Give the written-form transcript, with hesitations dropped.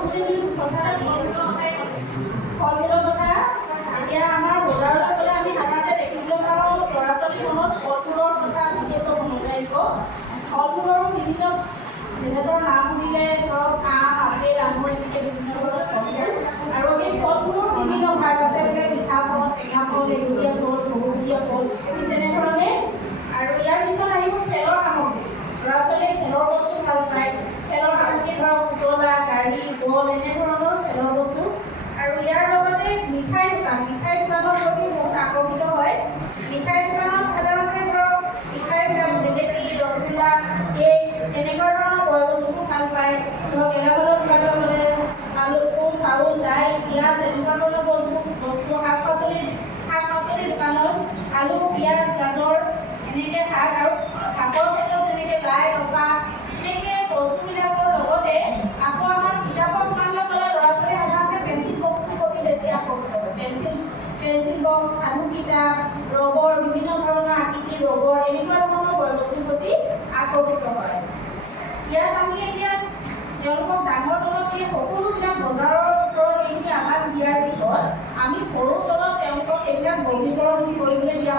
কথা ফল-মূলৰ কথা এতিয়া আমাৰ বজাৰলৈ গ'লে আমি সাধাৰণতে দেখিবলৈ পাওঁ ল'ৰা-ছোৱালী মনত ফল-মূলৰ কথা বিশেষকৈ মনলৈ আহিব। ফল-মূলৰো বিভিন্ন যিহেতু নাম শুনিলে ধৰক আম, আপেল, আঙুৰ এনেকৈ বিভিন্ন ধৰণৰ ফল-মূল আৰু সেই ফল-মূলৰ বিভিন্ন ভাগ আছে যেনে মিঠা ফল, টেঙা ফল, লেগুৰীয়া ফল, বহুমূলীয়া ফল ঠিক তেনেধৰণে। আৰু ইয়াৰ পিছত আহিব খেলৰ সামগ্ৰী। ল'ৰা-ছোৱালীয়ে খেলৰ বস্তু ভাল পায়। খেলৰ সামগ্ৰী ধৰক পুতলা, গাড়ী, বল এনেধৰণৰ খেলৰ বস্তু। আৰু ইয়াৰ লগতে মিঠাই দোকানৰ প্ৰতি বহুত আকৰ্ষিত হয়। মিঠাই দোকানত সাধাৰণতে ধৰক মিঠাইবিলাক জেলেপি, ৰসগোল্লা, কেক এনেকুৱা ধৰণৰ বয় বস্তুবোৰ ভাল পায়। ধৰক গেলামালৰ দোকানত গ'লে আলু, চাউল, দাইল, পিঁয়াজ এনেকুৱা ধৰণৰ বস্তু শাক-পাচলিৰ দোকানত আলু, পিঁয়াজ, গাজৰ এনেকৈ শাক আৰু শাকৰ ক্ষেত্ৰত যেনেকৈ লাই, লফা এনেকৈ বস্তুবিলাকৰ লগতে আকৌ আমাৰ কিতাপৰ দোকানলৈ গ'লে ল'ৰা-ছোৱালীয়ে সাধাৰণতে পেঞ্চিল বক্সটোৰ প্ৰতি বেছি আকৰ্ষিত হয়। পেঞ্চিল বক্স, সাধু কিতাপ, ৰবৰ, বিভিন্ন ধৰণৰ আকৃতিৰ ৰবৰ এনেকুৱা ধৰণৰ বয় বস্তুৰ প্ৰতি আকৰ্ষিত হয়। ইয়াত আমি এতিয়া তেওঁলোকক ডাঙৰ তলত এই সকলোবিলাক বজাৰৰ ওপৰত এইখিনি আমাক দিয়াৰ পিছত আমি সৰু তলত তেওঁলোকক এইবিলাক বৰ্গীকৰণ কৰিবলৈ দিয়া